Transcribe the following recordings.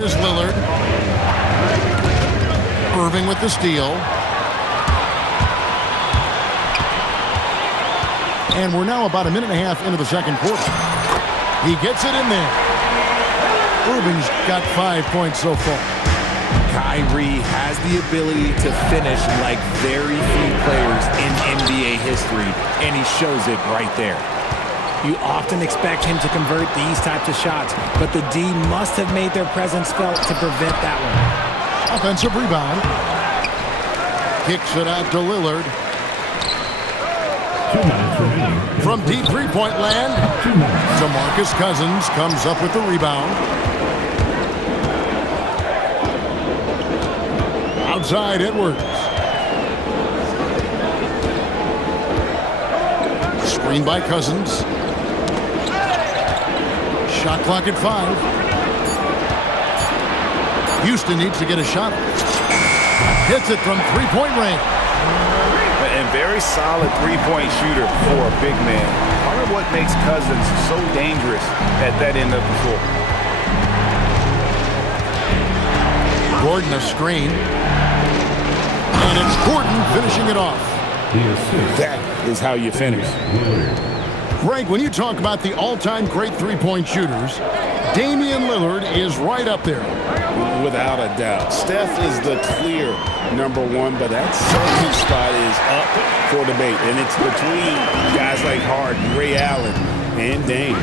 Here's Lillard. Irving with the steal. And we're now about a minute and a half into the second quarter. He gets it in there. Irving's got 5 points so far. Kyrie has the ability to finish like very few players in NBA history, and he shows it right there. You often expect him to convert these types of shots, but the D must have made their presence felt to prevent that one. Offensive rebound. Kicks it out to Lillard. 2 minutes remaining. From deep three-point land, Demarcus Cousins comes up with the rebound. Outside Edwards. Screen by Cousins. Shot clock at 5. Houston needs to get a shot. Hits it from three-point range. And very solid three-point shooter for a big man. Part of what makes Cousins so dangerous at that end of the floor. Gordon a screen. And it's Gordon finishing it off. That is how you finish. Greg, when you talk about the all-time great three-point shooters, Damian Lillard is right up there. Without a doubt. Steph is the clear #1, but that second spot is up for debate. And it's between guys like Harden, Ray Allen, and Dame.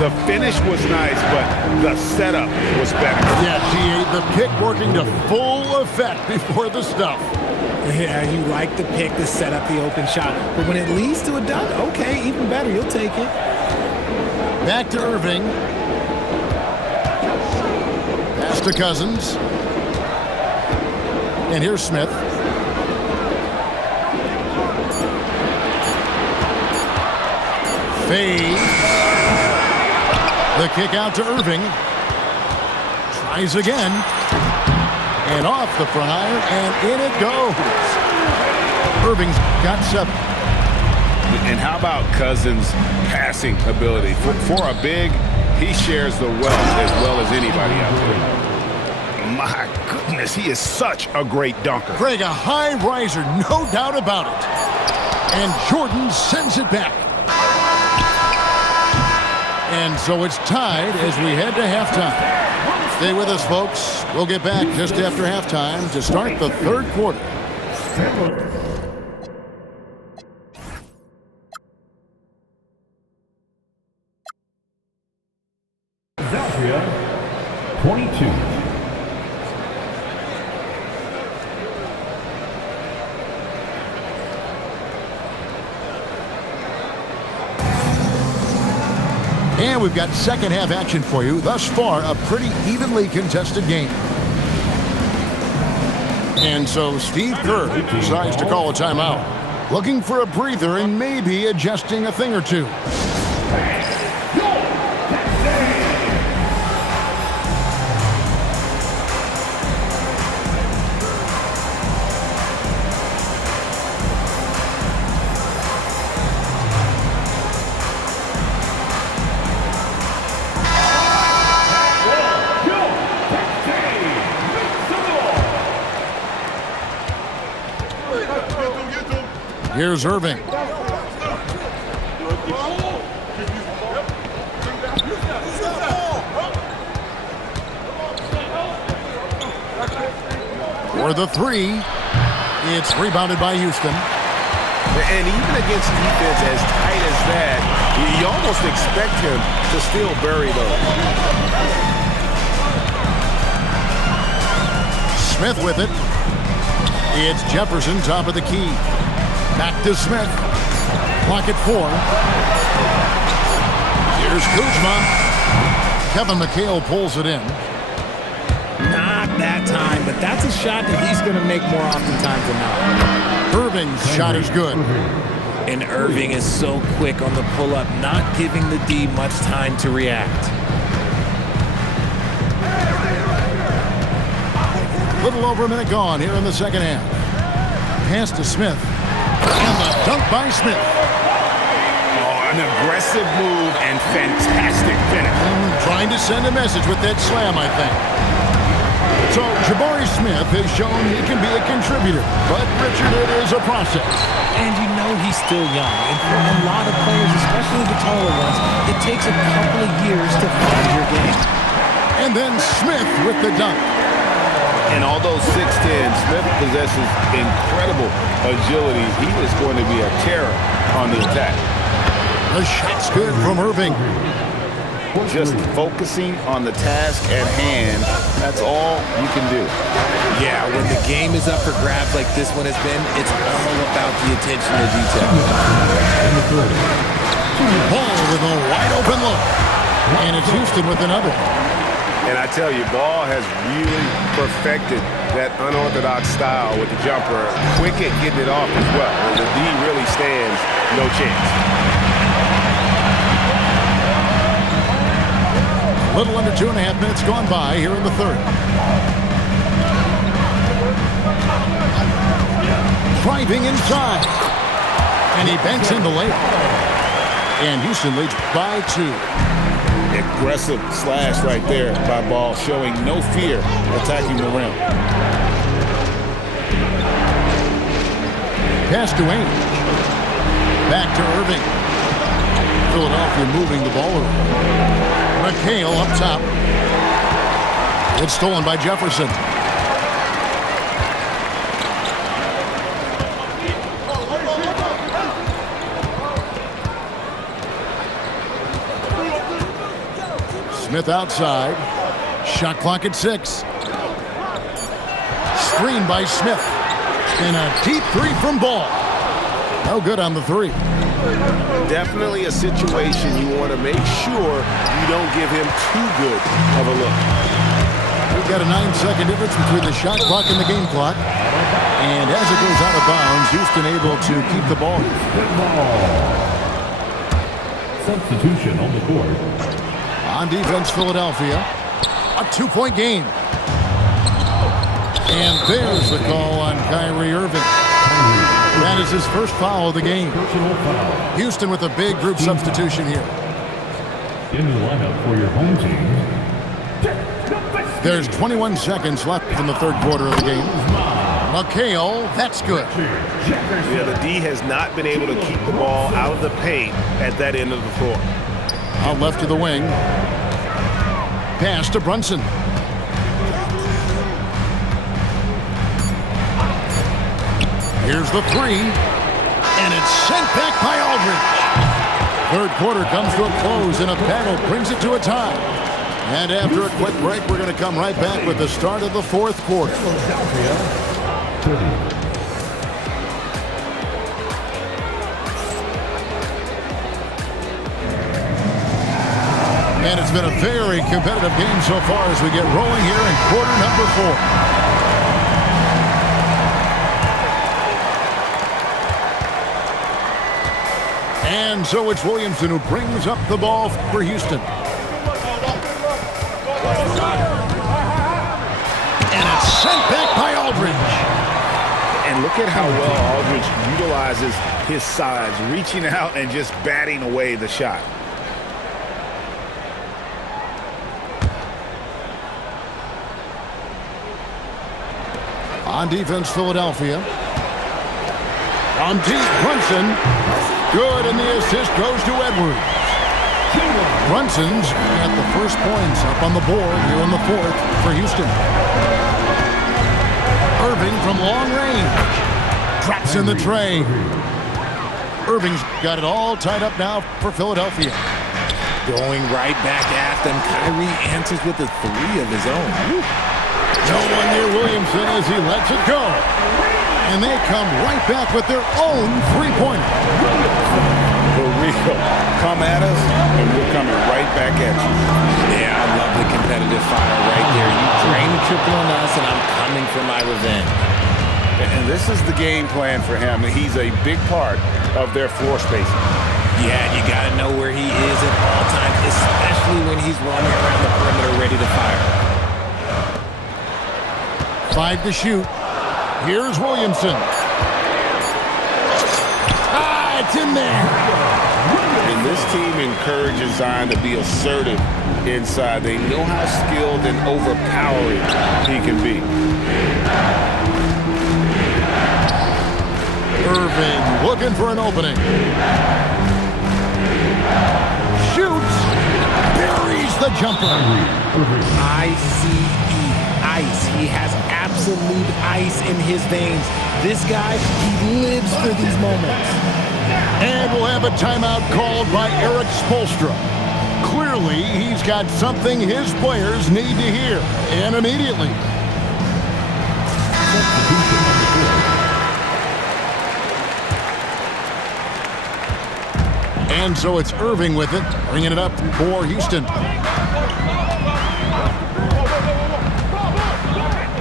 The finish was nice, but the setup was better. Yeah, G.A., the pick working to full effect before the stuff. Yeah, you like the pick to set up the open shot, but when it leads to a dunk, okay, even better, you'll take it. Back to Irving. Pass to Cousins. And here's Smith. Fades. The kick out to Irving. Tries again. And off the front iron, and in it goes. Irving's got 7. And how about Cousins' passing ability? For a big, he shares the wealth as well as anybody out there. My goodness, he is such a great dunker. Greg, a high riser, no doubt about it. And Jordan sends it back. And so it's tied as we head to halftime. Stay with us, folks. We'll get back just after halftime to start the third quarter. Philadelphia, 22. And we've got second half action for you. Thus far, a pretty evenly contested game. And so Steve Kerr decides to call a timeout. Looking for a breather and maybe adjusting a thing or two. Here's Irving. For the 3. It's rebounded by Houston. And even against defense as tight as that, you almost expect him to still bury those. Smith with it. It's Jefferson, top of the key. Back to Smith. Clock at 4. Here's Kuzma. Kevin McHale pulls it in. Not that time, but that's a shot that he's going to make more oftentimes than not. Irving's shot is good. And Irving is so quick on the pull-up, not giving the D much time to react. Little over a minute gone here in the second half. Pass to Smith. And the dunk by Smith. Oh, An aggressive move and fantastic finish. Trying to send a message with that slam, I think. So Jabari Smith has shown he can be a contributor, but Richard, it is a process. And you know he's still young. And for a lot of players, especially the taller ones, it takes a couple of years to find your game. And then Smith with the dunk. And although 6'10", Smith possesses incredible agility. He is going to be a terror on the attack. The shot's good from Irving. Just focusing on the task at hand, that's all you can do. Yeah, when the game is up for grabs like this one has been, it's all about the attention to detail. Ball with a wide open look. And it's Houston with another. And I tell you, Ball has really perfected that unorthodox style with the jumper. Quick at getting it off as well. And the D really stands no chance. A little under 2.5 minutes gone by here in the third. Driving inside. And he banks in the layup. And Houston leads by 2. Aggressive slash right there by Ball, showing no fear attacking the rim. Pass to Ainge. Back to Irving. Philadelphia moving the ball around. McHale up top. It's stolen by Jefferson. Smith outside. Shot clock at 6. Screen by Smith. And a deep 3 from Ball. No good on the 3. Definitely a situation you want to make sure you don't give him too good of a look. We've got a 9-second difference between the shot clock and the game clock. And as it goes out of bounds, Houston able to keep the ball. Substitution on the court. On defense, Philadelphia. A 2-point game. And there's the call on Kyrie Irving. That is his first foul of the game. Houston with a big group substitution here. In the lineup for your home team. There's 21 seconds left in the third quarter of the game. McHale, that's good. Yeah, the D has not been able to keep the ball out of the paint at that end of the floor. Out left to the wing. Pass to Brunson. Here's the 3. And it's sent back by Aldridge. Third quarter comes to a close, and a battle brings it to a tie. And after a quick break, we're going to come right back with the start of the fourth quarter. And it's been a very competitive game so far as we get rolling here in quarter number 4. And so it's Williamson who brings up the ball for Houston. And it's sent back by Aldridge. And look at how well Aldridge utilizes his size, reaching out and just batting away the shot. On defense, Philadelphia. From deep, Brunson. Good, and the assist goes to Edwards. Brunson's got the first points up on the board here in the fourth for Houston. Irving from long range. Drops in the tray. Irving's got it all tied up now for Philadelphia. Going right back at them. Kyrie answers with a 3 of his own. No one near Williamson as he lets it go. And they come right back with their own 3-pointer. For real. Come at us, and we're coming right back at you. Yeah, I love the competitive fire right there. You drain the triple on us, and I'm coming for my revenge. And this is the game plan for him. He's a big part of their floor spacing. Yeah, you got to know where he is at all times, especially when he's roaming around the perimeter ready to fire. 5 to shoot. Here's Williamson. It's in there. And this team encourages Zion to be assertive inside. They know how skilled and overpowering he can be. Irving looking for an opening. Shoots. Buries the jumper. Ice. He has absolute ice in his veins. This guy, he lives for these moments. And we'll have a timeout called by Eric Spoelstra. Clearly, he's got something his players need to hear, and immediately. And so it's Irving with it, bringing it up for Houston.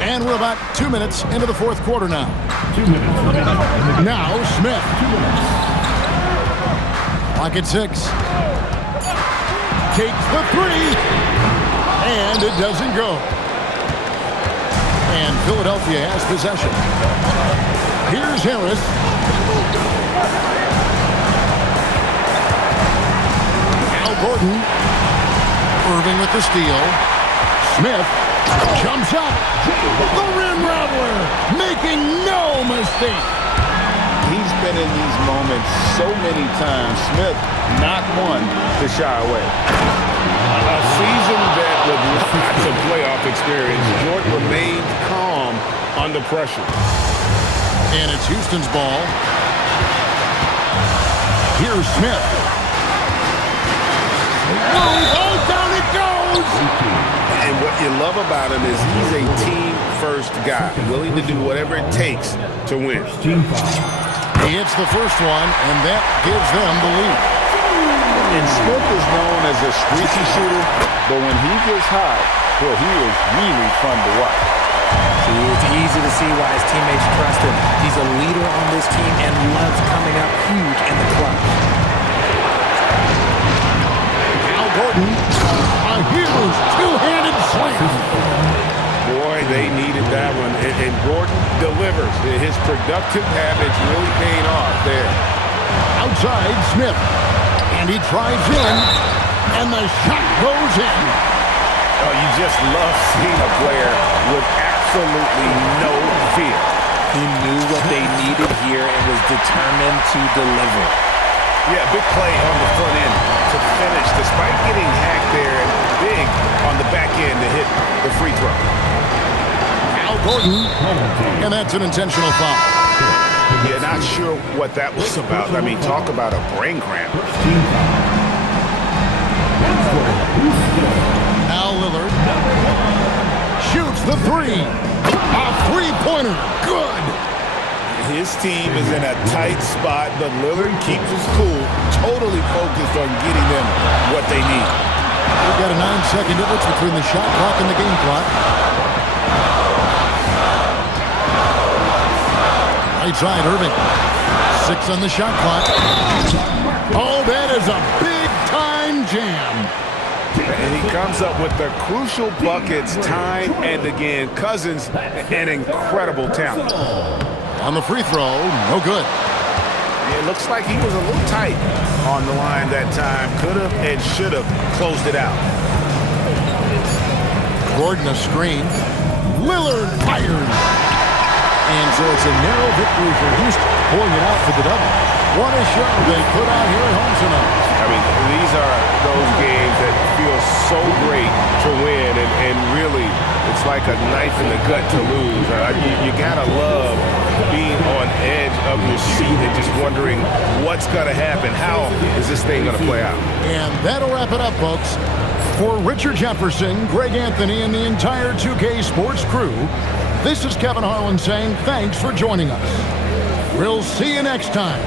And we're about 2 minutes into the fourth quarter now. 2 minutes remaining. Now Smith. 2 minutes. Clock at 6. Takes the three. And it doesn't go. And Philadelphia has possession. Here's Harris. Al Gordon. Irving with the steal. Smith jumps up. The rim rattler, making no mistake. He's been in these moments so many times. Smith, not one to shy away. A seasoned vet with lots of playoff experience, Jordan remained calm under pressure. And it's Houston's ball. Here's Smith. Oh, down it goes! And what you love about him is he's a team-first guy, willing to do whatever it takes to win. He hits the first one, and that gives them the lead. And Smith is known as a streaky shooter, but when he gets hot, boy, he is really fun to watch. See, it's easy to see why his teammates trust him. He's a leader on this team and loves coming up huge in the clutch. Al Gordon, a huge two-handed slam. Boy, they needed that one, and Gordon delivers. His productive habits really paying off there. Outside, Smith. And he drives in, and the shot goes in. Oh, you just love seeing a player with absolutely no fear. He knew what they needed here and was determined to deliver. Yeah, big play on the front end to finish, despite getting hacked there, and big on the back end to hit the free throw. Al Gordon, and that's an intentional foul. Yeah, not sure what that was about. I mean, talk about a brain cramp. Al Lillard shoots the three. A three-pointer. Good. His team is in a tight spot, but Lillard keeps his cool, totally focused on getting them what they need. We've got a 9-second difference between the shot clock and the game clock. Right side, Irving. 6 on the shot clock. Oh, that is a big-time jam. And he comes up with the crucial buckets time and again. Cousins, an incredible talent. On the free throw, no good. It looks like he was a little tight on the line that time. Could have and should have closed it out. Gordon a screen. Lillard fires. And so it's a narrow victory for Houston, pulling it out for the double. What a show they put out here at home tonight. I mean, these are those games that feel so great to win, and really, it's like a knife in the gut to lose. You gotta love being on edge of your seat and just wondering what's gonna happen. How is this thing gonna play out? And that'll wrap it up, folks. For Richard Jefferson, Greg Anthony, and the entire 2K Sports crew, this is Kevin Harlan saying thanks for joining us. We'll see you next time